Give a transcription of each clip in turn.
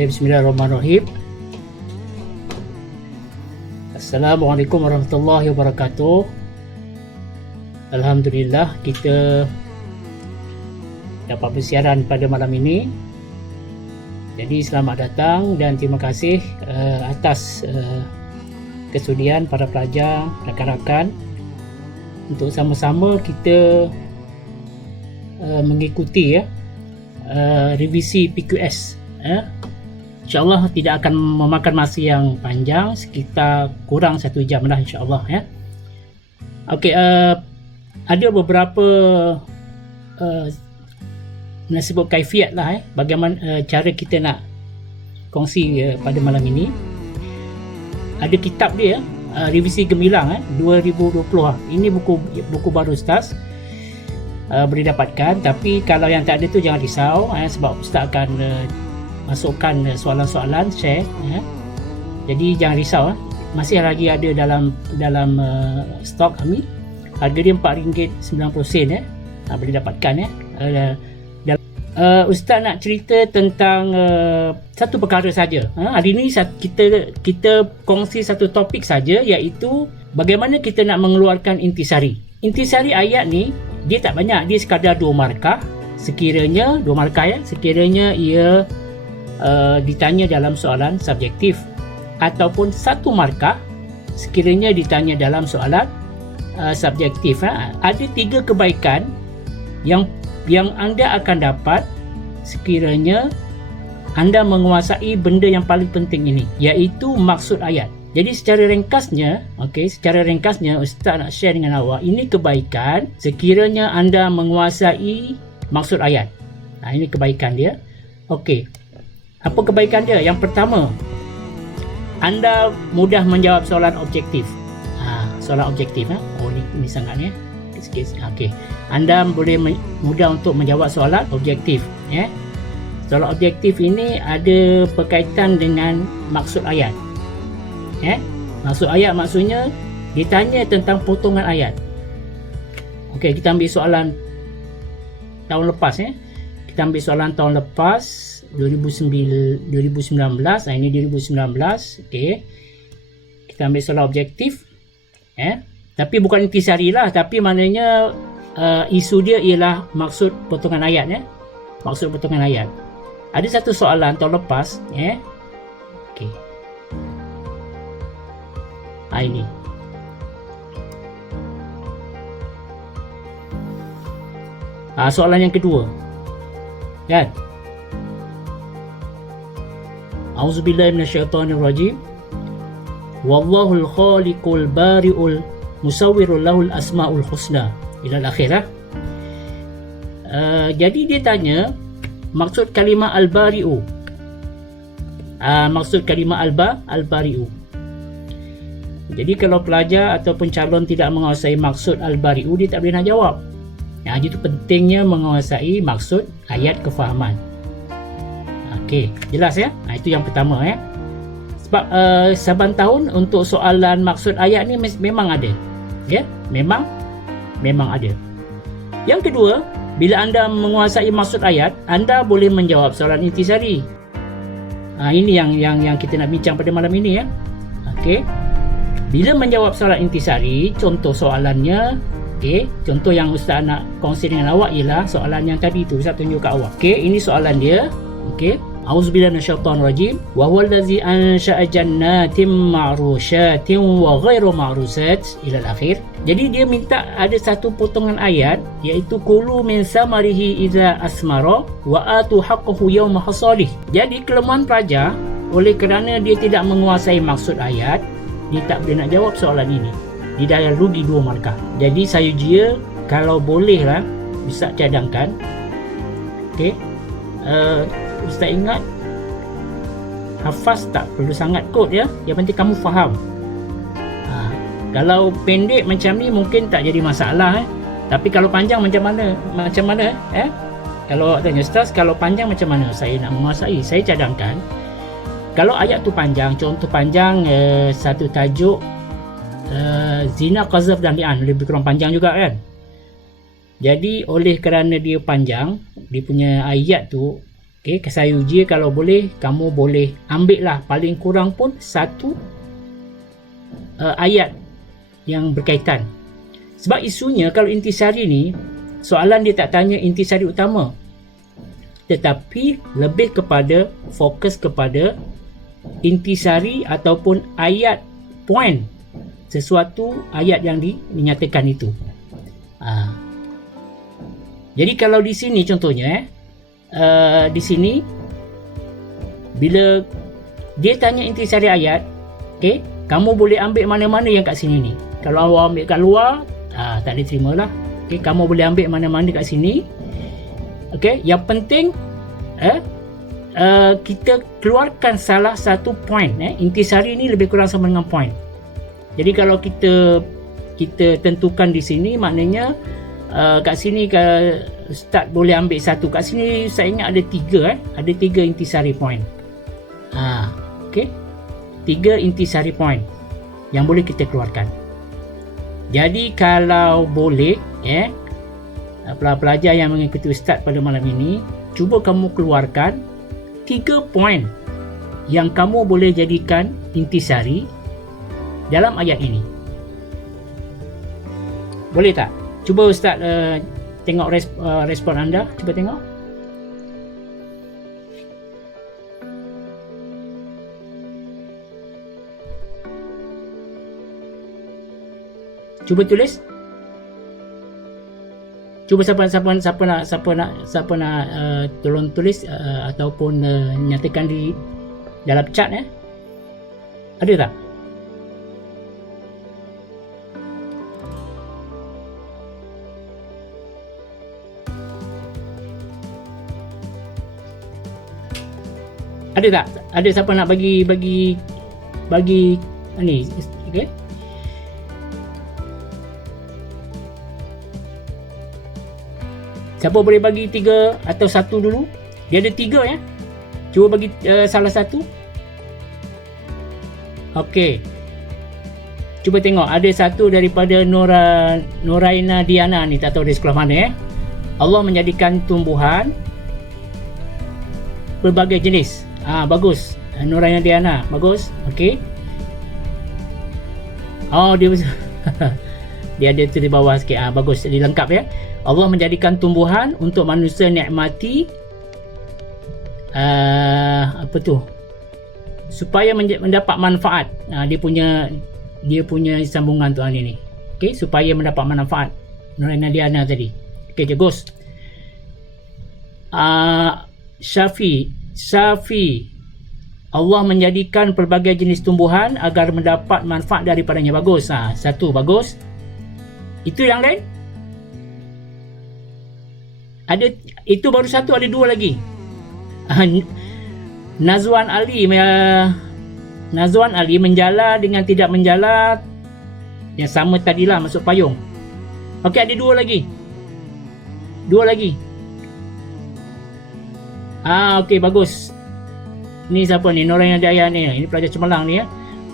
Okay, bismillahirrahmanirrahim. Assalamualaikum warahmatullahi wabarakatuh. Alhamdulillah kita dapat bersiaran pada malam ini. Jadi selamat datang dan terima kasih atas kesudian para pelajar, rakan-rakan untuk sama-sama kita mengikuti revisi PQS. InsyaAllah tidak akan memakan masa yang panjang, sekitar kurang 1 jam lah insyaAllah ya. Okey, ada beberapa nak sebut kaifiat lah bagaimana cara kita nak kongsi pada malam ini. Ada kitab dia, Revisi Gemilang 2020 Ini buku baru Ustaz, boleh dapatkan. Tapi kalau yang tak ada tu jangan risau sebab Ustaz akan masukkan soalan-soalan share jadi jangan risau masih lagi ada dalam stok kami. Harga dia RM4.90 boleh dapatkan Ustaz nak cerita tentang satu perkara saja. Hari ini kita kongsi satu topik saja, iaitu bagaimana kita nak mengeluarkan intisari. Intisari ayat ni dia tak banyak, dia sekadar 2 markah. Sekiranya 2 markah sekiranya ia ditanya dalam soalan subjektif, ataupun 1 markah sekiranya ditanya dalam soalan subjektif. Ada 3 kebaikan yang anda akan dapat sekiranya anda menguasai benda yang paling penting ini, iaitu maksud ayat. Jadi secara ringkasnya Ustaz nak share dengan awak, ini kebaikan sekiranya anda menguasai maksud ayat. Ini kebaikan dia. Okey, apa kebaikan dia? Yang pertama, anda mudah menjawab soalan objektif. Soalan objektif ini sangat sikit. Okey, anda boleh mudah untuk menjawab soalan objektif Soalan objektif ini ada berkaitan dengan maksud ayat. Maksud ayat maksudnya ditanya tentang potongan ayat. Okey, kita ambil soalan tahun lepas Kita ambil soalan tahun lepas 2019. Ini 2019. Okey, kita ambil soalan objektif tapi bukan intisari lah, tapi maknanya isu dia ialah maksud potongan ayat maksud potongan ayat. Ada satu soalan tahun lepas okey, ini soalan yang kedua Auzubillahi minasyaitonirrajim. Wallahul khaliqul bari'ul musawwirul lahul asmaul husna ila akhirah. Jadi dia tanya maksud kalimah al-bari'u. Maksud kalimah al-bari'u. Jadi kalau pelajar ataupun calon tidak menguasai maksud al-bari'u, dia tak boleh nak jawab. Jadi itu pentingnya menguasai maksud ayat kefahaman. Okey, jelas itu yang pertama Sebab saban tahun untuk soalan maksud ayat ni memang ada. Memang ada. Yang kedua, bila anda menguasai maksud ayat, anda boleh menjawab soalan intisari. Ini yang kita nak bincang pada malam ini Okey. Bila menjawab soalan intisari, contoh soalannya, contoh yang Ustaz nak kongsi dengan awak ialah soalan yang tadi tu Ustaz tunjuk kat awak. Ini soalan dia. Auzubillahi minasyaitonirrajim. Wa huwallazi ansha'a jannatin ma'rusyatin wa ghairu ma'rusat ila akhir. Jadi dia minta ada satu potongan ayat, iaitu kulu min samarihi idza asmara wa atu haqqahu yawma hasalih. Jadi kelemahan pelajar, oleh kerana dia tidak menguasai maksud ayat, dia tak boleh nak jawab soalan ini. Dia dah rugi 2 markah. Jadi saya kalau bolehlah Ustaz cadangkan. Ustaz ingat, hafaz tak perlu sangat kot yang penting kamu faham. Kalau pendek macam ni mungkin tak jadi masalah tapi kalau panjang macam mana kalau awak tanya Ustaz, kalau panjang macam mana saya nak menguasai? Saya cadangkan, kalau ayat tu panjang, contoh panjang satu tajuk zina, qazaf dan li'an, lebih kurang panjang juga Jadi oleh kerana dia panjang, dia punya ayat tu Okey, saya uji kalau boleh, kamu boleh ambil lah paling kurang pun satu ayat yang berkaitan. Sebab isunya kalau intisari ni, soalan dia tak tanya intisari utama, tetapi lebih kepada fokus kepada intisari ataupun ayat point sesuatu ayat yang dinyatakan itu. Jadi kalau di sini contohnya di sini bila dia tanya intisari ayat, okey, kamu boleh ambil mana-mana yang kat sini ni. Kalau awak ambil kat luar, tak diterima lah. Okey, kamu boleh ambil mana-mana kat sini. Okey, yang penting kita keluarkan salah satu point. Intisari ni lebih kurang sama dengan point. Jadi kalau kita tentukan di sini, maknanya kat sini Ustaz boleh ambil satu. Kat sini saya ingat ada tiga. Ada tiga intisari point. Okey, tiga intisari point yang boleh kita keluarkan. Jadi kalau boleh, pelajar yang mengikuti Ustaz pada malam ini, cuba kamu keluarkan 3 poin yang kamu boleh jadikan intisari dalam ayat ini. Boleh tak? Cuba Ustaz tengok respon anda. Cuba tengok. Cuba tulis. Cuba siapa nak tolong tulis ataupun nyatakan di dalam chat Ada tak? Ada tak? Ada siapa nak bagi ni? Okey. Siapa boleh bagi 3 atau 1 dulu? Dia ada 3 Cuba bagi salah satu. Okey. Cuba tengok, ada satu daripada Noraina Diana ni, tak tahu dari sekolah mana Allah menjadikan tumbuhan berbagai jenis. Bagus. Noraina Diana, bagus. Okey. Dia dia ada tu di bawah sikit. Bagus, dilengkap Allah menjadikan tumbuhan untuk manusia nikmati supaya mendapat manfaat. Dia punya sambungan tu ni. Okey, supaya mendapat manfaat. Noraina Diana tadi. Okey, bagus. Syafi Allah menjadikan pelbagai jenis tumbuhan agar mendapat manfaat daripadanya. Bagus. Satu, bagus. Itu yang lain? Ada, itu baru satu, ada 2 lagi. Nazwan Ali menjala dengan tidak menjala, yang sama tadilah, masuk payung. Okey, ada 2 lagi. 2 lagi. Okey, bagus. Ni siapa ni? Noraina Diana ni. Ini pelajar cemerlang ni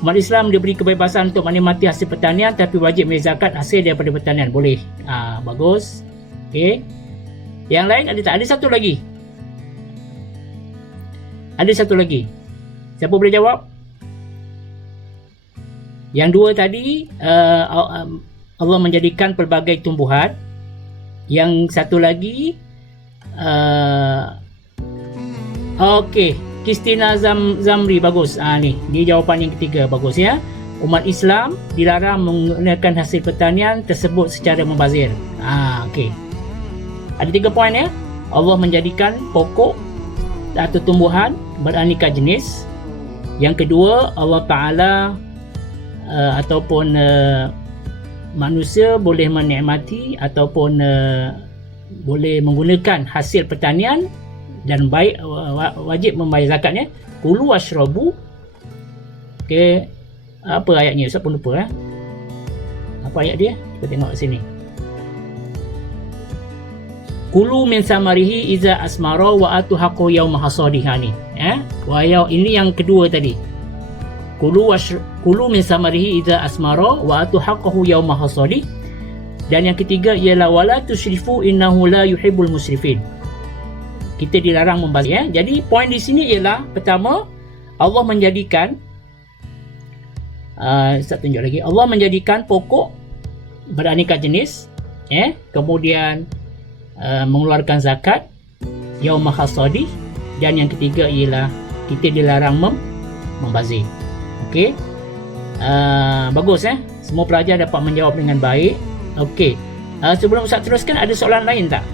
Umat Islam diberi kebebasan untuk menikmati hasil pertanian, tapi wajib membayar zakat hasil daripada pertanian. Boleh. Bagus. Okey. Yang lain ada tak? Ada satu lagi. Ada satu lagi. Siapa boleh jawab? Yang 2 tadi, Allah menjadikan pelbagai tumbuhan. Yang satu lagi, okey, Kristina Zamri, bagus. Ni, dia jawapan yang ketiga, bagus Umat Islam dilarang menggunakan hasil pertanian tersebut secara membazir. Okey. Ada 3 poin Allah menjadikan pokok atau tumbuhan beraneka jenis. Yang kedua, Allah Ta'ala ataupun manusia boleh menikmati ataupun boleh menggunakan hasil pertanian dan baik wajib membayar zakatnya. Kulu washrabu. Okey, apa ayatnya? Saya pun lupa Apa ayat dia? Kita tengok sini. Kulu min samarihi iza asmara wa atu haqqu yauma hasadihi ni. Ini yang kedua tadi. Kulu min samarihi iza asmara wa atu haqqu yauma hasadihi. Dan yang ketiga ialah wala tusrifu innahu la yuhibbul musrifin. kita dilarang membazir. Jadi poin di sini ialah pertama, Allah menjadikan saya tunjuk lagi, Allah menjadikan pokok beraneka jenis, kemudian mengeluarkan zakat yaumul hasadi, dan yang ketiga ialah kita dilarang membazir. Okey, bagus semua pelajar dapat menjawab dengan baik. Okey, sebelum Ustaz teruskan, ada soalan lain tak?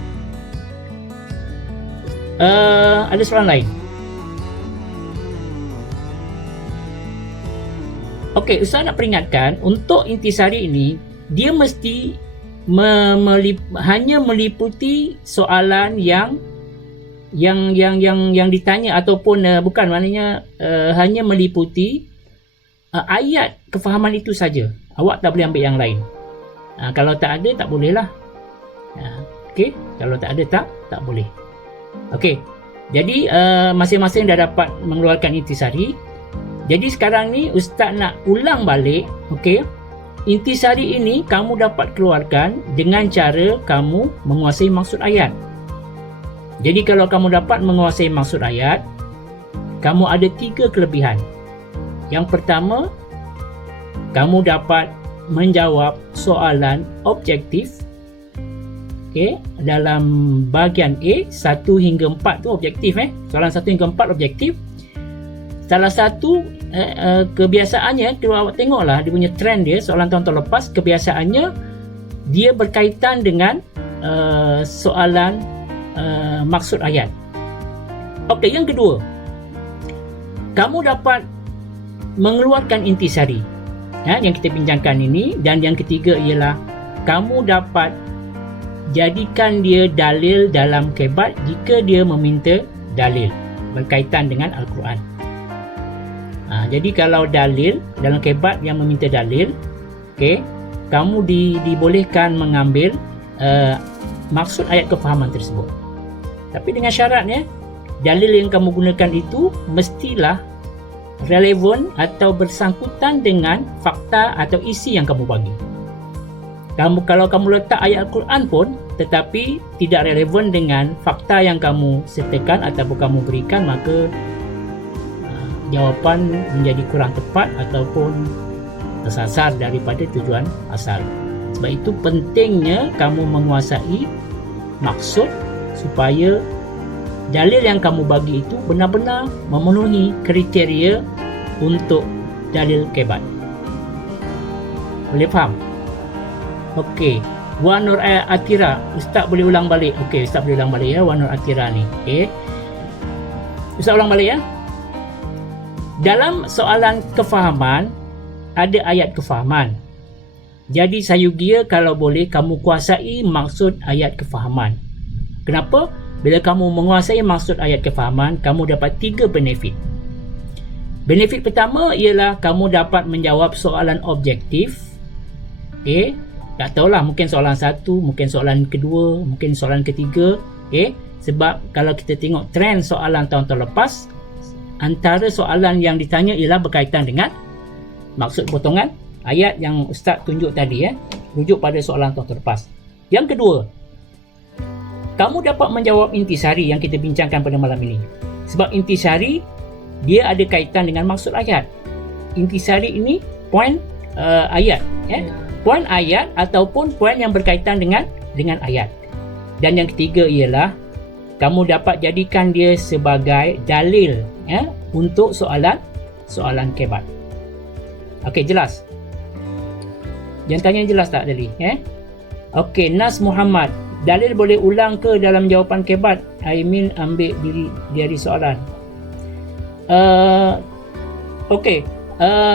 Ada soalan lain? Okey, Ustaz nak peringatkan, untuk intisari ini dia mesti hanya meliputi soalan yang ditanya, ataupun bukan, maknanya hanya meliputi ayat kefahaman itu saja. Awak tak boleh ambil yang lain. Kalau tak ada, tak boleh lah. Okey, kalau tak ada, tak boleh. Okey, jadi masing-masing dah dapat mengeluarkan intisari. Jadi sekarang ni Ustaz nak ulang balik. Okey, intisari ini kamu dapat keluarkan dengan cara kamu menguasai maksud ayat. Jadi kalau kamu dapat menguasai maksud ayat, kamu ada 3 kelebihan. Yang pertama, kamu dapat menjawab soalan objektif. Okey, dalam bahagian A, 1 hingga 4 tu objektif. Soalan 1 hingga 4 objektif. Salah satu kebiasaannya, kalau awak tengoklah dia punya trend dia, soalan tahun lepas, kebiasaannya dia berkaitan dengan soalan maksud ayat. Okey, yang kedua, kamu dapat mengeluarkan intisari yang kita bincangkan ini. Dan yang ketiga ialah kamu dapat jadikan dia dalil dalam kebat jika dia meminta dalil berkaitan dengan Al-Quran. Jadi kalau dalil dalam kebat yang meminta dalil, okey, kamu dibolehkan mengambil maksud ayat kefahaman tersebut. Tapi dengan syaratnya, dalil yang kamu gunakan itu mestilah relevan atau bersangkutan dengan fakta atau isi yang kamu bagi. Kalau kamu letak ayat Al-Quran pun tetapi tidak relevan dengan fakta yang kamu sertakan ataupun kamu berikan, maka jawapan menjadi kurang tepat ataupun tersasar daripada tujuan asal. Sebab itu pentingnya kamu menguasai maksud supaya dalil yang kamu bagi itu benar-benar memenuhi kriteria untuk dalil kebat. Boleh faham? Okey, Wa Nur Atira, Ustaz boleh ulang balik. Okey, Ustaz boleh ulang balik Wa Nur Atira ni. Okey, Ustaz ulang balik Dalam soalan kefahaman ada ayat kefahaman. Jadi sayugia kalau boleh kamu kuasai maksud ayat kefahaman. Kenapa? Bila kamu menguasai maksud ayat kefahaman, kamu dapat 3 benefit. Benefit pertama ialah kamu dapat menjawab soalan objektif. Okey, tak tahulah, mungkin soalan 1, mungkin soalan kedua, mungkin soalan ketiga. Okey, sebab kalau kita tengok trend soalan tahun-tahun lepas, antara soalan yang ditanya ialah berkaitan dengan maksud potongan ayat yang Ustaz tunjuk tadi, rujuk pada soalan tahun lepas. Yang kedua, kamu dapat menjawab intisari yang kita bincangkan pada malam ini. Sebab intisari dia ada kaitan dengan maksud ayat. Intisari ini poin ayat, poin ayat ataupun poin yang berkaitan dengan ayat. Dan yang ketiga ialah kamu dapat jadikan dia sebagai dalil untuk soalan kebat. Okey, jelas? Yang tanya jelas tak tadi? Okey, Nas Muhammad, dalil boleh ulang ke dalam jawapan kebat? Aimin ambil diri dari soalan. Okey,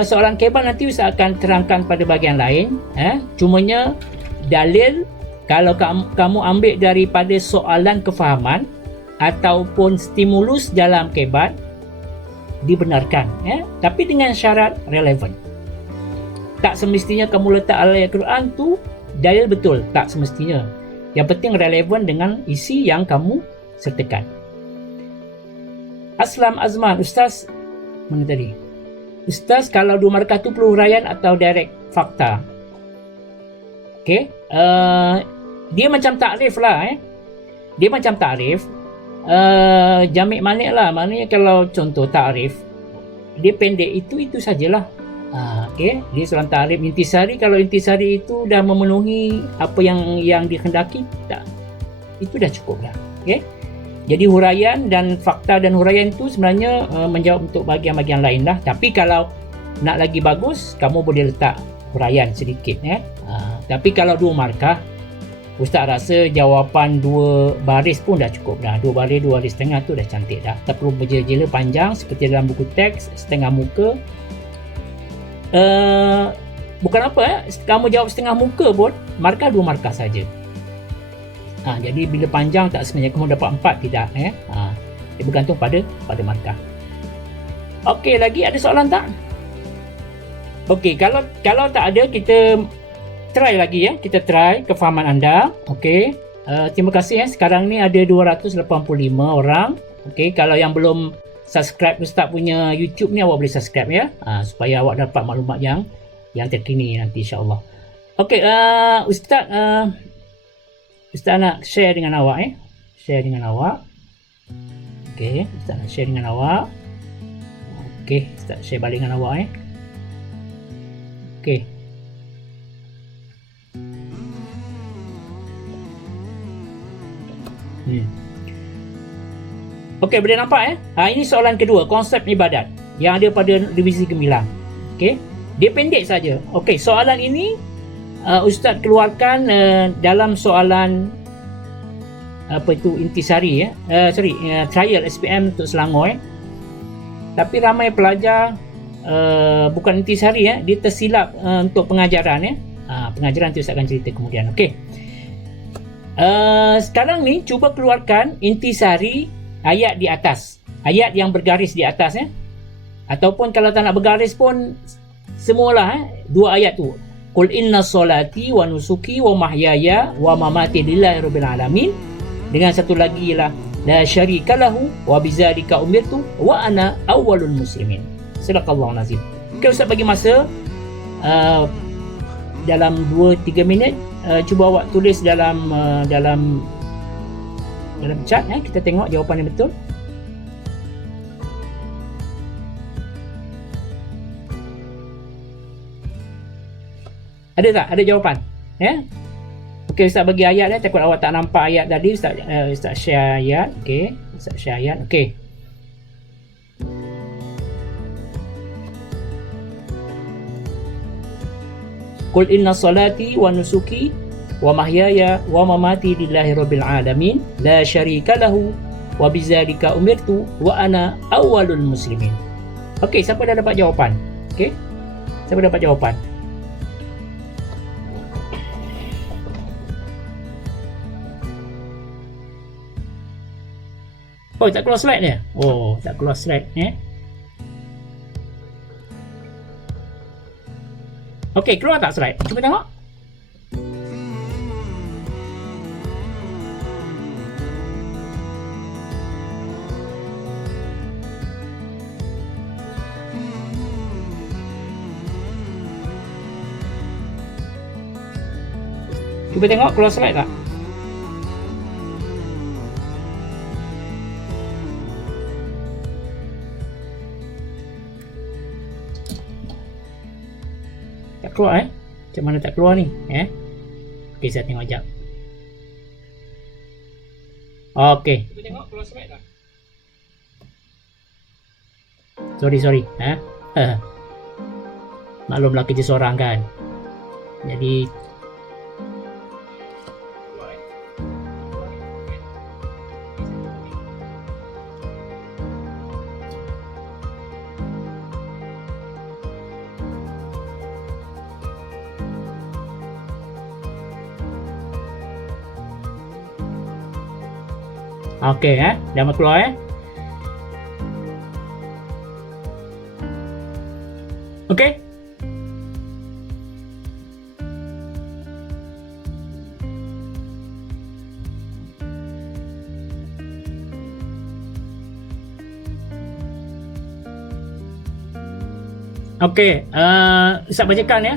soalan kebat nanti Ustaz akan terangkan pada bahagian lain. Cumanya dalil kalau kamu ambil daripada soalan kefahaman ataupun stimulus dalam kebat dibenarkan, tapi dengan syarat relevan. Tak semestinya kamu letak ayat Quran tu dalil betul, tak semestinya. Yang penting relevan dengan isi yang kamu sertakan. Aslam Azman, Ustaz mana tadi? Ustaz, kalau 2 markah tu perlu huraian atau direct fakta? Okey, dia macam takrif lah. Dia macam takrif. Jamik manik lah, maknanya kalau contoh takrif dia pendek itu sajalah. Okey, dia seorang takrif. Intisari, kalau intisari itu dah memenuhi apa yang dikhendaki, tak, itu dah cukup dah. Okey, jadi huraian dan fakta dan huraian itu sebenarnya menjawab untuk bahagian-bahagian lain lah. Tapi kalau nak lagi bagus, kamu boleh letak huraian sedikit ya. Tapi kalau 2 markah, Ustaz rasa jawapan 2 baris pun dah cukup dah. 2 baris, 2 baris setengah tu dah cantik dah. Tak perlu berjela-jela panjang seperti dalam buku teks setengah muka. Bukan apa kamu jawab setengah muka pun markah 2 markah saja. Jadi bila panjang tak sebenarnya kamu dapat 4, tidak dia bergantung pada markah. Okey, lagi ada soalan tak? Okey, kalau tak ada, kita try lagi ya. Kita try kefahaman anda. Okey. Terima kasih ya. Sekarang ni ada 285 orang. Okey, kalau yang belum subscribe Ustaz punya YouTube ni, awak boleh subscribe ya. Supaya awak dapat maklumat yang terkini nanti insya-Allah. Okey, Ustaz nak share dengan awak Share dengan awak. Okey, Ustaz nak share dengan awak. Okey, Ustaz share balik dengan awak Okey. Okey, boleh nampak ini soalan kedua, konsep ibadat yang ada pada revisi gemilang. Okey, dia pendek saja. Okey, soalan ini Ustaz keluarkan dalam soalan intisari trial SPM untuk Selangor Tapi ramai pelajar bukan intisari dia tersilap untuk pengajaran pengajaran tu saya akan cerita kemudian. Okey. Sekarang ni cuba keluarkan intisari ayat di atas, ayat yang bergaris di atas ataupun kalau tak nak bergaris pun semualah 2 ayat tu. Qul inna solati wa nusuki wa mahyaya wa mamati lillahi rabbil alamin. Dengan satu lagi ialah la syarika lahu wa bidzalika umirtu wa ana awwalul muslimin. Sadaqallahu nazim. Okey, Ustaz bagi masa dalam 2-3 minit, cuba awak tulis dalam chat kita tengok jawapan yang betul. Ada tak? Ada jawapan? Okey, Ustaz bagi ayat takut awak tak nampak ayat tadi. Ustaz share ayat. Okey, Ustaz share ayat. Okey. Qul inna salati wa nusuki wa mahyaya wa mamati lillahi rabbil alamin la syarika lahu wa bidzalika umirtu wa ana awwalul muslimin. Okey, siapa dah dapat jawapan? Okey. Siapa dapat jawapan? Oh, tak keluar slide dia? Oh, tak keluar slide Okey, keluar tak slide? Cuba tengok. Cuba tengok keluar slide tak? Keluar macam mana tak keluar ni Okey, saya tengok jap. Okey, kita tengok keluar slide tak? Sorry maklumlah kerja seorang kan, jadi okey dah mau keluar okey. Okey, Ustaz bacakan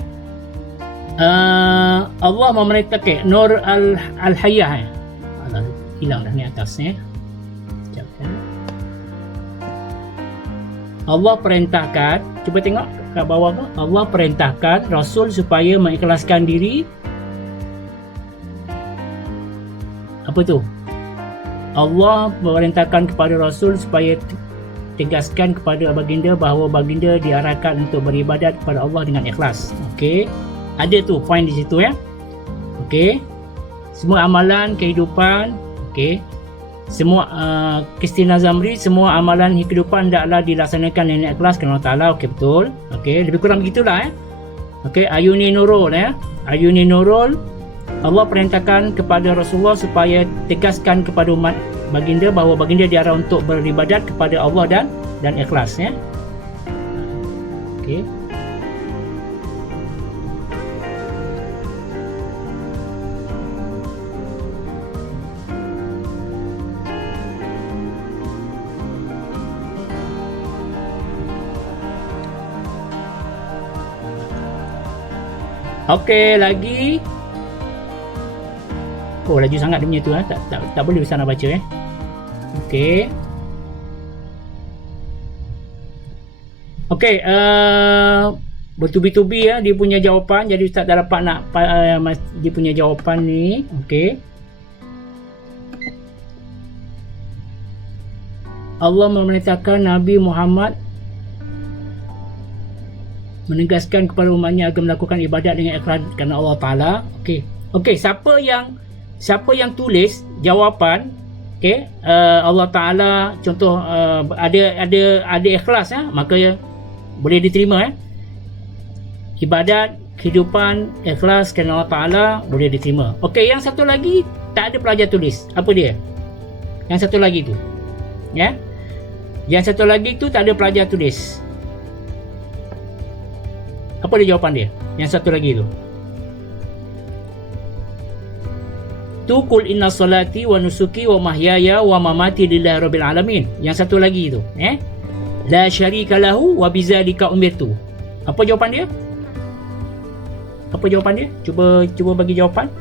Allah memerintahkan Nur Al-Hayyah hilang dah ni atas Allah perintahkan, cuba tengok kat bawah tu, Allah perintahkan Rasul supaya mengikhlaskan diri. Apa tu? Allah memerintahkan kepada Rasul supaya tegaskan kepada baginda bahawa baginda diarahkan untuk beribadat kepada Allah dengan ikhlas. Okey. Ada tu point di situ ya. Okey. Semua amalan kehidupan, okey. Semua Kristina Zamri, semua amalan kehidupan hendaklah dilaksanakan dengan ikhlas kerana Allah Taala. Okey, betul. Okey, lebih kurang begitulah Okey, Ayuni Nurul Ayuni Nurul, Allah perintahkan kepada Rasulullah supaya tegaskan kepada umat baginda bahawa baginda diarah untuk beribadat kepada Allah dan ikhlas ya. Okey. Okey, lagi. Oh, laju sangat dia punya tu tak boleh usah nak baca Okey. Okey, bertubi-tubi dia punya jawapan. Jadi ustaz dah dapat nak dia punya jawapan ni. Okey. Allah memerintahkan Nabi Muhammad menegaskan kepada umatnya agar melakukan ibadat dengan ikhlas kerana Allah Taala. Okey. Okey, siapa yang tulis jawapan, okey, Allah Taala contoh ada ikhlas maka boleh diterima ibadat kehidupan ikhlas kerana Allah Taala boleh diterima. Okey, yang satu lagi tak ada pelajar tulis. Apa dia? Yang satu lagi tu. Ya. Yang satu lagi tu tak ada pelajar tulis. Apa dia jawapan dia? Yang satu lagi tu. Qul inna salati wa nusuki wa mahyaya wa mamati lillahi rabbil alamin. Yang satu lagi tu, la syarika lahu wa bidzalika umirtu. Apa jawapan dia? Apa jawapan dia? Cuba bagi jawapan.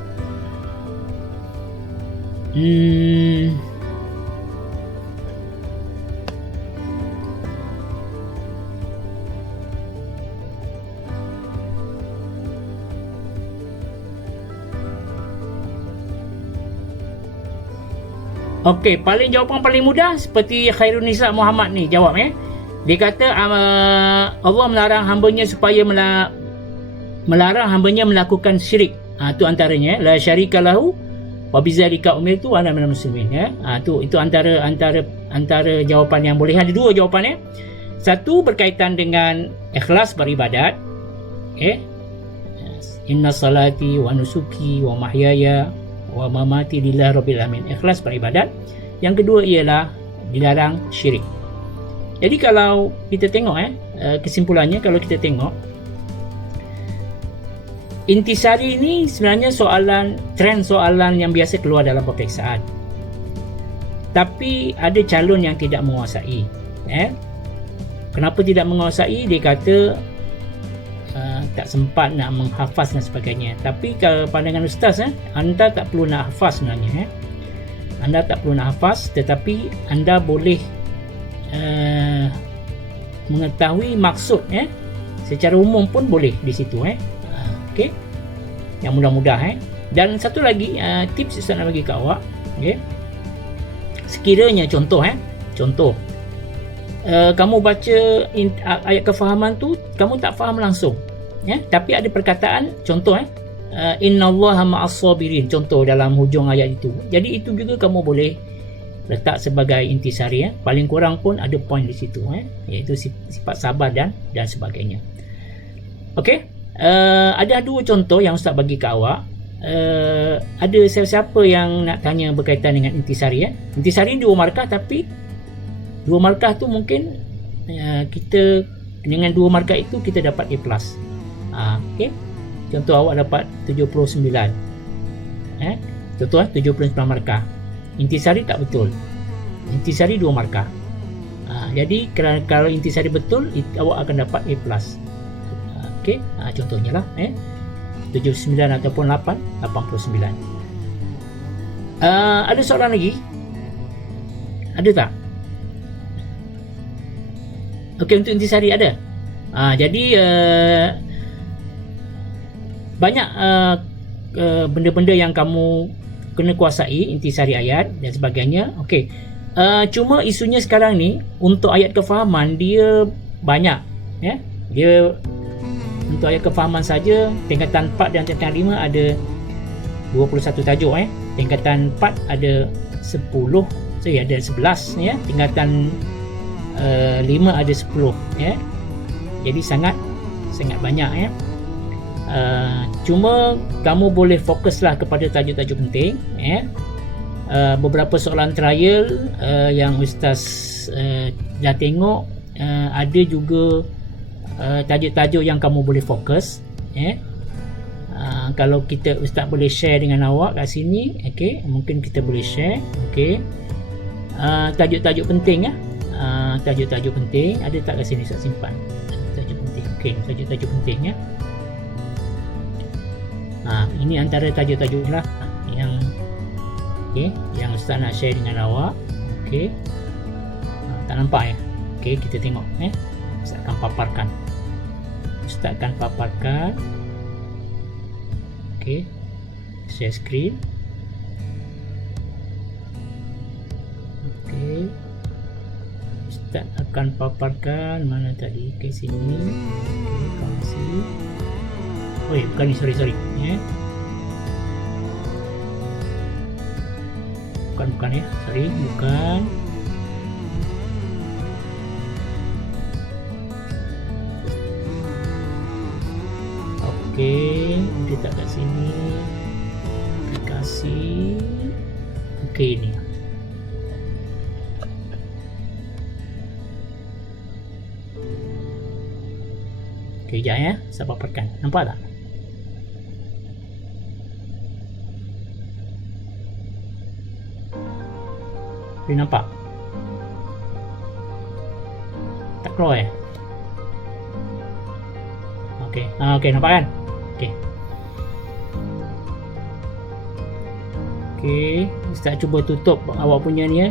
Okey, jawapan paling mudah seperti Khairun Nisa Muhammad ni jawab Dia kata Allah melarang hamba-Nya supaya melarang hamba-Nya melakukan syirik. Tu antaranya la syarika lahu wa bidzalika umirtu wa ana minal muslimin itu antara jawapan yang boleh. Ada dua jawapan Satu berkaitan dengan ikhlas beribadat. Inna salati wa nusuki wa mahyaya wa mamati lillahi rabbil alamin. Ikhlas beribadat. Yang kedua ialah dilarang syirik. Jadi kalau kita tengok kesimpulannya, kalau kita tengok intisari ini sebenarnya trend soalan yang biasa keluar dalam peperiksaan. Tapi ada calon yang tidak menguasai. Kenapa tidak menguasai? Dia kata tak sempat nak menghafaz dan sebagainya. Tapi kalau pandangan ustaz, anda tak perlu nak hafaz sebenarnya. Anda tak perlu nak hafaz, tetapi anda boleh mengetahui maksud secara umum pun boleh di situ. Okey, yang mudah-mudah. Dan satu lagi tips ustaz nak bagi kat awak. Sekiranya contoh kamu baca ayat kefahaman tu kamu tak faham langsung, tapi ada perkataan contoh innallaha ma'as sabirin, contoh dalam hujung ayat itu. Jadi itu juga kamu boleh letak sebagai intisari. Paling kurang pun ada point di situ, iaitu sifat sabar dan sebagainya. Okey, ada dua contoh yang ustaz bagi ke awak. Ada siapa yang nak tanya berkaitan dengan intisari? Intisari 2 markah, tapi 2 markah tu mungkin kita dengan 2 markah itu kita dapat A+. Okey. Contoh awak dapat 79. Contoh 79 markah. Intisari tak betul. Intisari 2 markah. Jadi kalau intisari betul, awak akan dapat A+. Okey. Contohnya lah 79 ataupun 89. Ada soalan lagi? Ada tak? Okey, untuk intisari ada. Jadi banyak benda-benda yang kamu kena kuasai, intisari ayat dan sebagainya. Okey. Cuma isunya sekarang ni untuk ayat kefahaman dia banyak, ya. Dia untuk ayat kefahaman saja tingkatan 4 dan tingkatan 5 ada 21 tajuk, tingkatan 4 ada 10, ada 11, ya. Tingkatan 5 ada 10, ya. Jadi sangat banyak, ya. Cuma kamu boleh fokuslah kepada tajuk-tajuk penting, ya. Beberapa soalan trial yang Ustaz dah tengok, ada juga tajuk-tajuk yang kamu boleh fokus, ya. Kalau Ustaz boleh share dengan awak kat sini, okey, mungkin kita boleh share, okey. Tajuk-tajuk penting, ya. Tajuk-tajuk penting ada tak kat sini? Ustaz simpan tajuk penting. Okey, tajuk-tajuk penting, ya. Ini antara tajuk-tajuk lah yang yang Ustaz nak share dengan awak. Okey. Tak nampak, ya? Okey, kita tengok, Ustaz akan paparkan. Okey. Share screen. Okey. Ustaz akan paparkan mana tadi? Okey, sini. Okey, kongsi. Bukan ni, sorry. Bukan, ya. Sorry, bukan. Okey, dia tak kat sini. Aplikasi. Okey, ni. Okey, sekejap, ya. Saya paparkan. Nampak tak? Boleh nampak? Tak keluar, ya? Okey. Okey, nampak kan? Okey. Okey, Ustaz cuba tutup awak punya ni, ya.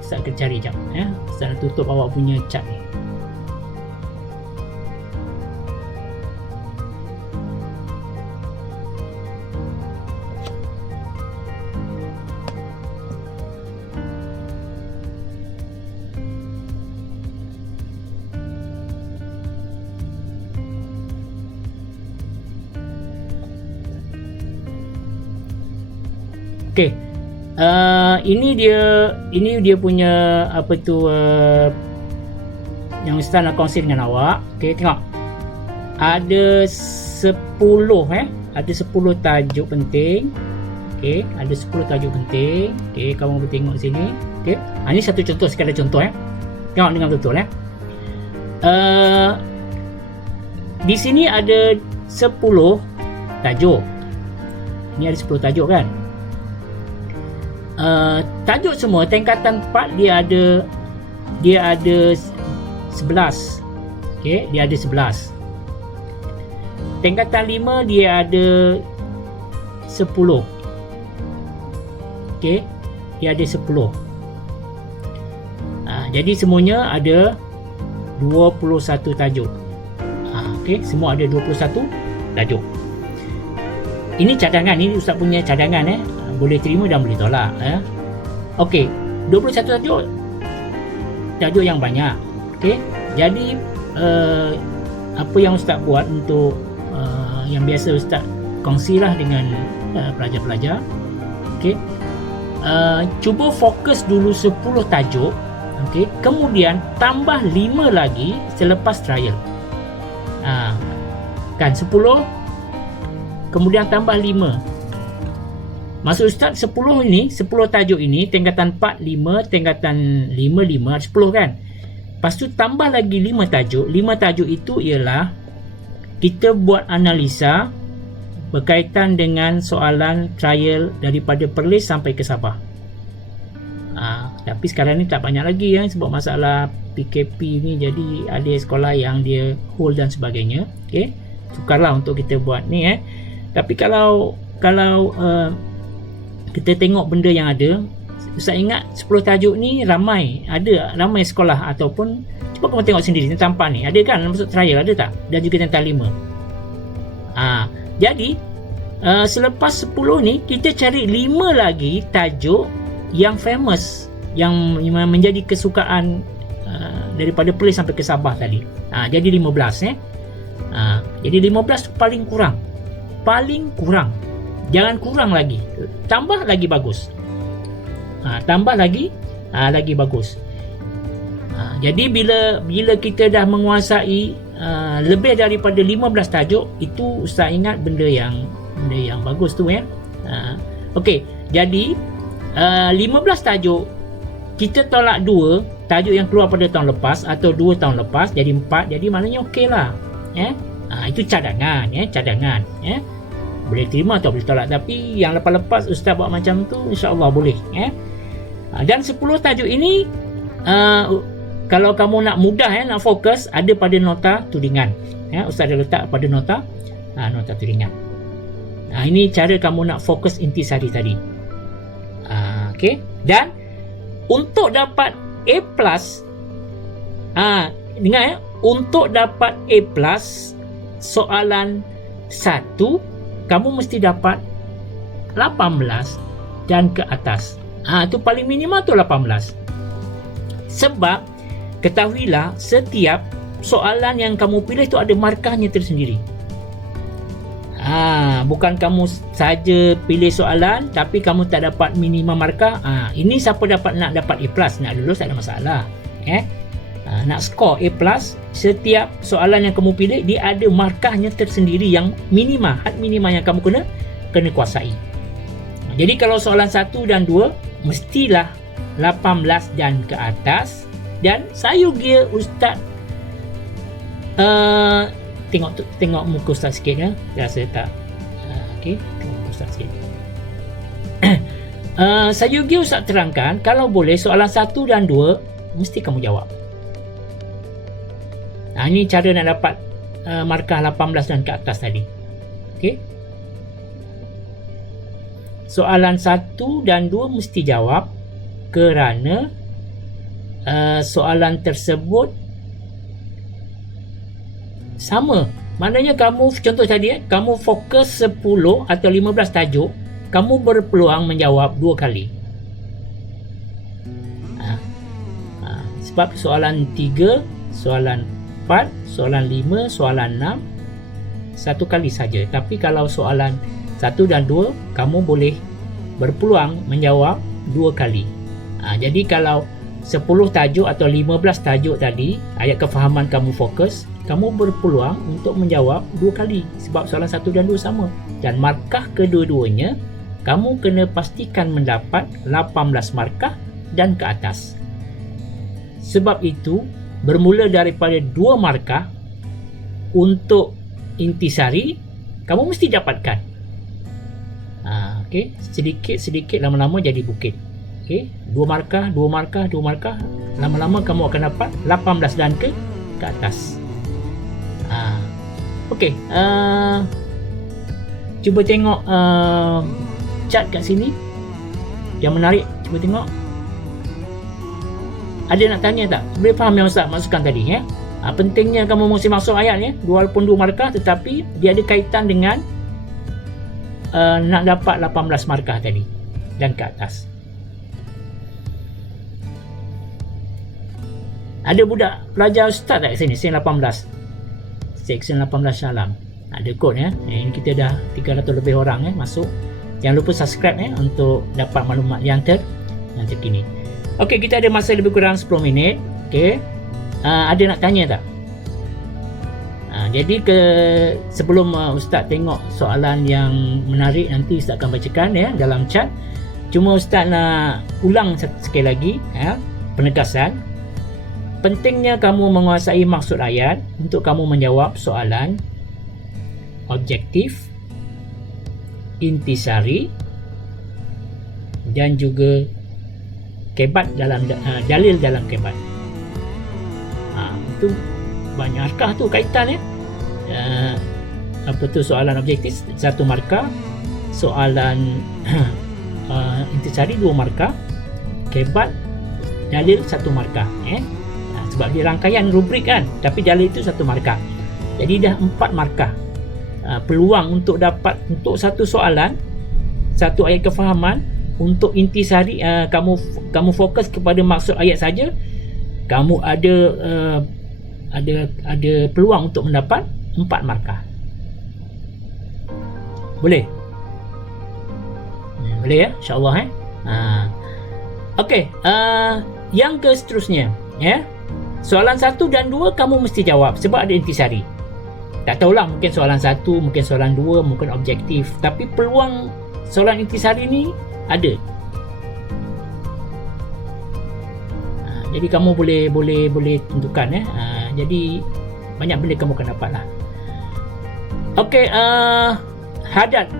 Ustaz akan cari jap, ya. Ustaz nak tutup awak punya chat ni. Okey. Ini dia punya apa tu yang Ustaz nak kongsi dengan awak. Okey, tengok. Ada 10 ada 10 tajuk penting. Okey, ada 10 tajuk penting. Okey, kamu boleh tengok sini. Okey. Ini satu contoh, sekadar contoh, Tengok dengan betul, di sini ada 10 tajuk. Ini ada 10 tajuk, kan? Tajuk semua tingkatan 4 dia ada 11. Okey, dia ada 11. Tingkatan 5 dia ada 10. Okey, dia ada 10. Jadi semuanya ada 21 tajuk. Okey, semua ada 21 tajuk. Ini cadangan, ini Ustaz punya cadangan, boleh terima dan boleh tolak, Okey, 21 tajuk yang banyak. Okey, jadi apa yang Ustaz buat untuk yang biasa Ustaz kongsilah dengan pelajar-pelajar. Okey, cuba fokus dulu 10 tajuk. Okey, kemudian tambah 5 lagi selepas trial. Kan 10, kemudian tambah 5. Maksud Ustaz 10 tajuk ini tingkatan 4, 5, tingkatan 5, 10, kan. Lepas tu tambah lagi 5 tajuk. 5 tajuk itu ialah kita buat analisa berkaitan dengan soalan trial daripada Perlis sampai ke Sabah. Tapi sekarang ni tak banyak lagi, sebab masalah PKP ni, jadi ada sekolah yang dia hold dan sebagainya. Okey, sukarlah untuk kita buat ni, Tapi kalau kita tengok benda yang ada, Ustaz ingat 10 tajuk ni ramai sekolah ataupun Cuba kamu tengok sendiri tentang 4 ni. Ada kan masuk trial, ada tak? Dan juga tentang 5. Jadi selepas 10 ni kita cari 5 lagi tajuk yang famous, yang menjadi kesukaan daripada Perlis sampai ke Sabah tadi. Jadi 15 jadi 15 paling kurang. Jangan kurang lagi. Tambah lagi bagus. Tambah lagi bagus. Jadi bila kita dah menguasai lebih daripada 15 tajuk, itu Ustaz ingat benda yang bagus tu ya. Okey, jadi 15 tajuk kita tolak 2 tajuk yang keluar pada tahun lepas atau 2 tahun lepas, jadi 4, jadi maknanya okey lah ya. Itu cadangan ya, boleh terima atau boleh tolak, tapi yang lepas-lepas Ustaz buat macam tu insya-Allah boleh ya. Dan 10 tajuk ini kalau kamu nak mudah nak fokus, ada pada nota tudingan ya. Ustaz dah letak pada nota tudingan. Ini cara kamu nak fokus intisari tadi. Okey, dan untuk dapat A+, dengar ya, untuk dapat A+, soalan 1 kamu mesti dapat 18 dan ke atas. Itu paling minimal tu 18. Sebab ketahuilah, setiap soalan yang kamu pilih tu ada markahnya tersendiri. Bukan kamu saja pilih soalan tapi kamu tak dapat minimum markah. Ini siapa nak dapat A+, nak lulus tak ada masalah. Nak skor A+, setiap soalan yang kamu pilih dia ada markahnya tersendiri yang minima, had minima yang kamu kena kuasai. Jadi kalau soalan 1 dan 2 mestilah 18 dan ke atas. Dan sayugia Ustaz tengok muka Ustaz sikit ya. Rasa tak okey, tengok muka Ustaz sikit. Sayugia Ustaz terangkan, kalau boleh soalan 1 dan 2 mesti kamu jawab. Ini cara nak dapat markah 18 dan ke atas tadi. Okey. Soalan 1 dan 2 mesti jawab kerana soalan tersebut sama. Maknanya kamu, contoh tadi kamu fokus 10 atau 15 tajuk, kamu berpeluang menjawab 2 kali. Sebab soalan 3, soalan 4, soalan 5, soalan 6 1 kali saja. Tapi kalau soalan 1 dan 2 kamu boleh berpeluang menjawab 2 kali. Jadi kalau 10 tajuk atau 15 tajuk tadi, ayat kefahaman kamu fokus, kamu berpeluang untuk menjawab 2 kali sebab soalan 1 dan 2 sama. Dan markah kedua-duanya kamu kena pastikan mendapat 18 markah dan ke atas. Sebab itu bermula daripada 2 markah untuk intisari kamu mesti dapatkan. Okey, sedikit lama-lama jadi bukit. Okey, 2 markah, lama-lama kamu akan dapat 18 dan ke atas. Okey, cuba tengok chart kat sini yang menarik. Cuba tengok. Ada nak tanya tak? Boleh faham yang Ustaz masukkan tadi ya? Pentingnya kamu mesti masuk ayat ya, walaupun 2 markah tetapi dia ada kaitan dengan nak dapat 18 markah tadi dan ke atas. Ada budak pelajar Ustaz tak kat sini? Section 18 Syalam. Ada kod ya. Ini kita dah 300 lebih orang masuk. Jangan lupa subscribe untuk dapat maklumat yang terkini. Okey, kita ada masa lebih kurang 10 minit. Okey. Ada nak tanya tak? Jadi sebelum Ustaz tengok soalan yang menarik, nanti Ustaz akan bacakan ya dalam chat. Cuma Ustaz nak ulang sekali lagi penegasan. Pentingnya kamu menguasai maksud ayat untuk kamu menjawab soalan objektif, intisari dan juga kebat dalam dalil dalam kebat. Itu banyak markah tu kaitan ya. Apa tu soalan objektif 1 markah, soalan intisari 2 markah, kebat dalil 1 markah sebab dia rangkaian rubrik kan, tapi dalil itu 1 markah. Jadi dah 4 markah. Peluang untuk dapat untuk satu soalan, satu ayat kefahaman, untuk intisari kamu fokus kepada maksud ayat saja, kamu ada peluang untuk mendapat 4 markah. Boleh? Boleh ya, insya-Allah Okey, yang ke seterusnya ya. Soalan 1 dan 2 kamu mesti jawab sebab ada intisari. Tak tahulah, mungkin soalan 1, mungkin soalan 2, mungkin objektif, tapi peluang soalan intisari ni ada. Jadi kamu boleh tentukan jadi banyak benda kamu akan dapat lah. Okey,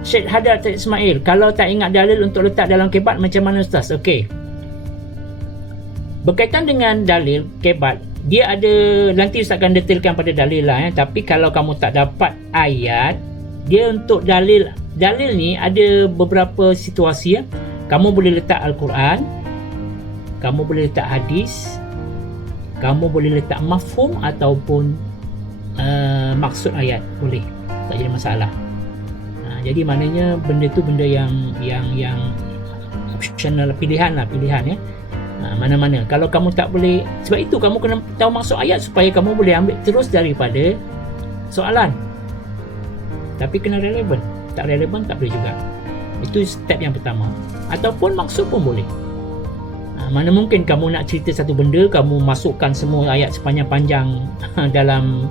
Syed Haddad Ismail, kalau tak ingat dalil untuk letak dalam kebat macam mana Ustaz? Okey, berkaitan dengan dalil kebat, dia ada, nanti Ustaz akan detailkan pada dalil lah tapi kalau kamu tak dapat ayat, dia untuk dalil ni ada beberapa situasi kamu boleh letak Al-Quran, kamu boleh letak hadis, kamu boleh letak mafhum ataupun maksud ayat, boleh, tak jadi masalah. Jadi maknanya benda tu benda yang optional, pilihan ya. Mana-mana. Kalau kamu tak boleh, sebab itu kamu kena tahu maksud ayat supaya kamu boleh ambil terus daripada soalan. Tapi kena relevan. Tak relevan tak boleh juga. Itu step yang pertama. Ataupun maksud pun boleh. Mana mungkin kamu nak cerita satu benda, kamu masukkan semua ayat sepanjang-panjang dalam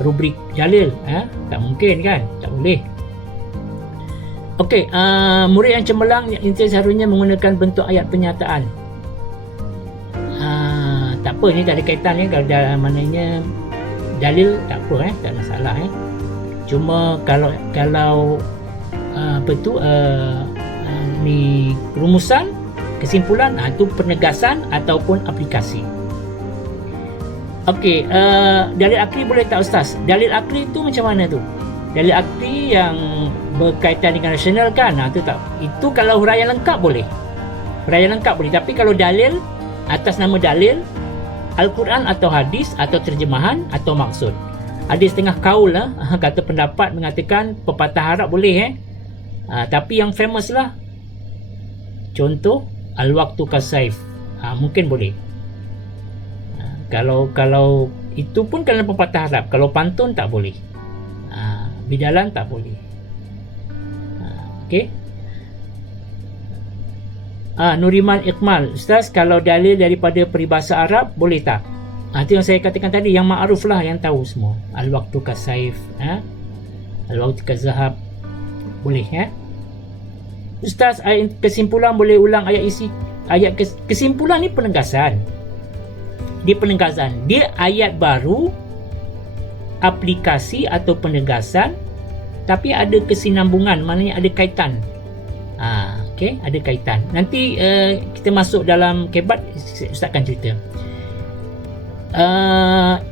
rubrik dalil, tak mungkin kan? Tak boleh. Okey, murid yang cemerlang seharusnya menggunakan bentuk ayat pernyataan. Tak apa, ni tak ada kaitan kalau dalam maknanya dalil, tak apa tak ada masalah Cuma kalau ni rumusan, kesimpulan, itu penegasan ataupun aplikasi. Okey, dalil akli boleh tak Ustaz? Dalil akli tu macam mana tu? Dalil akli yang berkaitan dengan rasional kan? Itu kalau huraian lengkap boleh. Huraian lengkap boleh, tapi kalau dalil atas nama dalil, Al-Quran atau hadis atau terjemahan atau maksud. Ada setengah kaul kata pendapat mengatakan pepatah Arab boleh tapi yang famous lah, contoh al-waqtu kasaif, mungkin boleh. Kalau itu pun kerana pepatah Arab. Kalau pantun tak boleh, bidalan tak boleh. Okey. Nuriman Iqmal, Ustaz, kalau dalil daripada peribahasa Arab boleh tak? Itu yang saya katakan tadi, yang ma'ruf lah, yang tahu semua. Al-waqtu kasaif, al-waqtu kazahab, boleh Ustaz, ayat kesimpulan boleh ulang ayat isi. Ayat kesimpulan ni penegasan. Dia penegasan. Dia ayat baru, aplikasi atau penegasan, tapi ada kesinambungan, maknanya ada kaitan. Okey, ada kaitan. Nanti kita masuk dalam kebat, Ustaz akan cerita.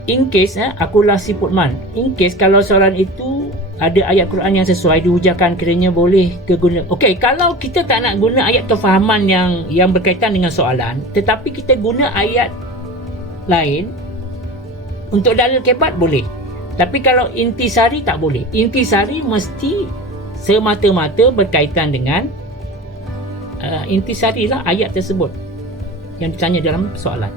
In case akulah si Putman, in case kalau soalan itu ada ayat Quran yang sesuai dihujarkan, kiranya boleh keguna. Okey, kalau kita tak nak guna ayat kefahaman yang berkaitan dengan soalan, tetapi kita guna ayat lain untuk dalil kebat, boleh. Tapi kalau intisari tak boleh. Intisari mesti semata-mata berkaitan dengan intisari lah ayat tersebut yang ditanya dalam soalan.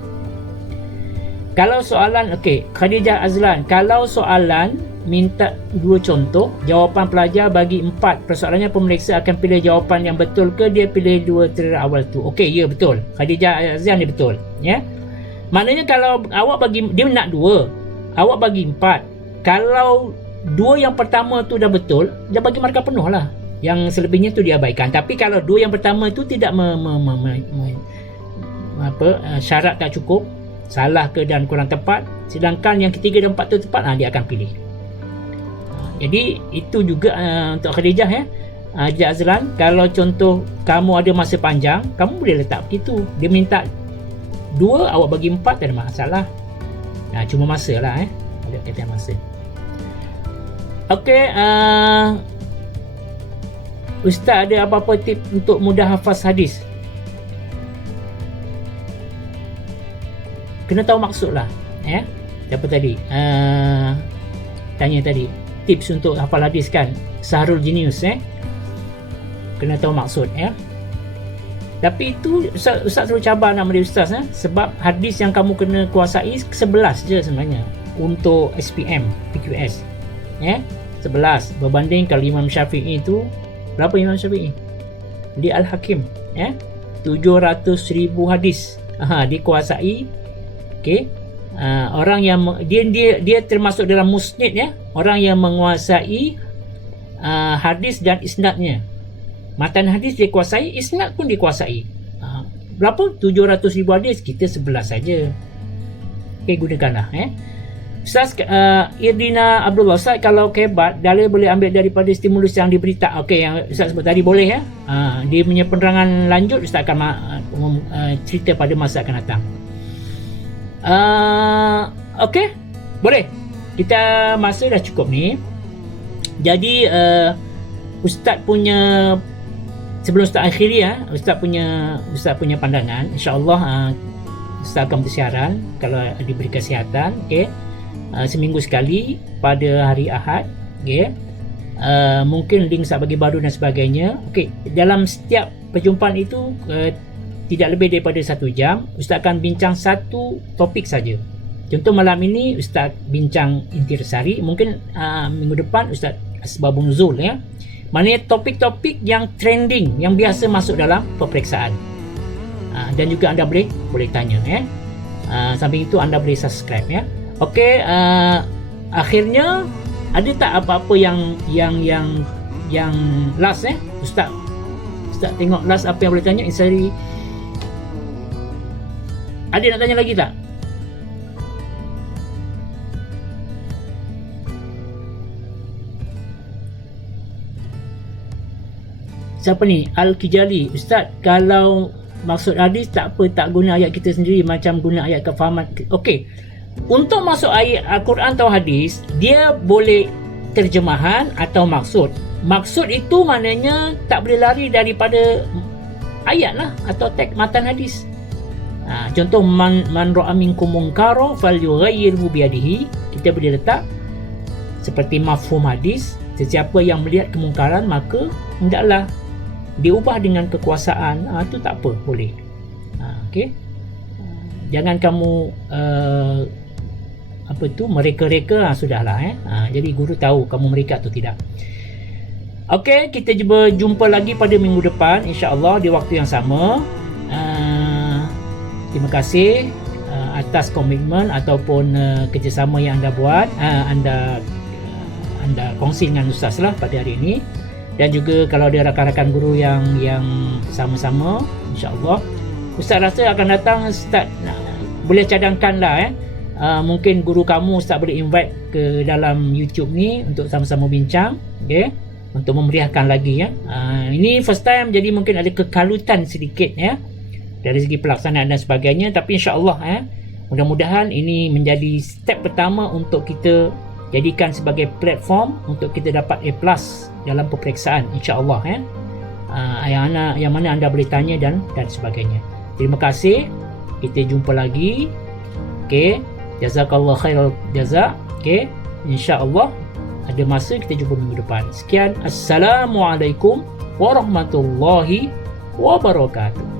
Kalau soalan, okey, Khadijah Azlan, kalau soalan minta 2 contoh jawapan pelajar bagi 4, persoalannya pemeriksa akan pilih jawapan yang betul ke dia pilih 2 terawal tu? Okey, ya betul. Khadijah Azlan dia betul, ya. Maknanya kalau awak bagi, dia nak 2, awak bagi 4. Kalau 2 yang pertama tu dah betul, dia bagi markah penuh lah. Yang selebihnya tu diabaikan. Tapi kalau 2 yang pertama tu tidak syarat tak cukup, salah ke dan kurang tepat, sedangkan yang ketiga dan 4 tu tepat, dia akan pilih. Jadi itu juga untuk Khadijah Khadijah Azlan, kalau contoh kamu ada masa panjang, kamu boleh letak begitu. Dia minta 2, awak bagi 4, tak ada masalah. Cuma masa lah ada kaitan masa. Okey, Ustaz ada apa-apa tip untuk mudah hafaz hadis? Kena tahu maksud lah. ya. Siapa tadi? Tanya tadi tips untuk hafal hadis kan, Sahrul Jenius kena tahu maksud ya. Tapi itu Ustaz suruh cabar nama dia Ustaz sebab hadis yang kamu kena kuasai 11 je sebenarnya untuk SPM PQS 11 berbanding kalau Imam Syafi'i itu berapa Imam Syafi'i di Al-Hakim 700,000 hadis dikuasai. Orang yang dia termasuk dalam musnid orang yang menguasai hadis dan isnadnya. Matan hadis dia kuasai, isnad pun dikuasai. Berapa? 700,000 hadis, kita 11 saja. Gunakanlah Ustaz Irdina Abdullah, Ustaz kalau kebat dalil boleh ambil daripada stimulus yang diberita. Yang Ustaz sebut tadi boleh dia punya penerangan lanjut Ustaz akan cerita pada masa akan datang. Boleh. Kita masa dah cukup ni. Jadi Ustaz punya, sebelum Ustaz akhiri Ustaz punya pandangan, insya-Allah Ustaz akan bersiaran kalau diberi kesihatan, seminggu sekali pada hari Ahad, mungkin link Ustaz bagi baru dan sebagainya. Dalam setiap perjumpaan itu tidak lebih daripada 1 jam. Ustaz akan bincang satu topik saja. Contoh malam ini Ustaz bincang intisari, mungkin minggu depan Ustaz asbabun nuzul maknanya topik-topik yang trending, yang biasa masuk dalam peperiksaan. Dan juga anda boleh tanya samping itu anda boleh subscribe akhirnya ada tak apa-apa yang last Ustaz tengok last apa yang boleh tanya. Insari ada nak tanya lagi tak? Siapa ni? Al-Kijali. Ustaz, kalau maksud hadis tak apa, tak guna ayat kita sendiri macam guna ayat kefahaman. Untuk masuk ayat Al-Quran atau hadis, dia boleh terjemahan atau maksud. Maksud itu maknanya tak boleh lari daripada ayat lah atau teks matan hadis. Contoh man ra'a minkum munkara falyughayyirhu biyadihi, kita boleh letak seperti mafhum hadis, sesiapa yang melihat kemungkaran maka hendaklah diubah dengan kekuasaan. Itu tak apa, boleh. Jangan kamu mereka-reka. Sudahlah jadi guru tahu kamu mereka atau tidak. Kita jumpa lagi pada minggu depan insya-Allah di waktu yang sama. Terima kasih atas komitmen ataupun kerjasama yang anda buat, anda kongsi dengan Ustaz lah pada hari ini. Dan juga kalau ada rakan-rakan guru yang sama-sama, insya-Allah Ustaz rasa akan datang. Ustaz boleh cadangkanlah mungkin guru kamu Ustaz boleh invite ke dalam YouTube ni untuk sama-sama bincang, untuk memeriahkan lagi ini first time, jadi mungkin ada kekalutan sedikit dari segi pelaksanaan dan sebagainya, tapi insya-Allah mudah-mudahan ini menjadi step pertama untuk kita jadikan sebagai platform untuk kita dapat A+ dalam peperiksaan insya-Allah yang mana anda boleh tanya dan sebagainya. Terima kasih, kita jumpa lagi. Jazakallah khairal jaza. Insya-Allah ada masa kita jumpa minggu depan. Sekian, assalamualaikum warahmatullahi wabarakatuh.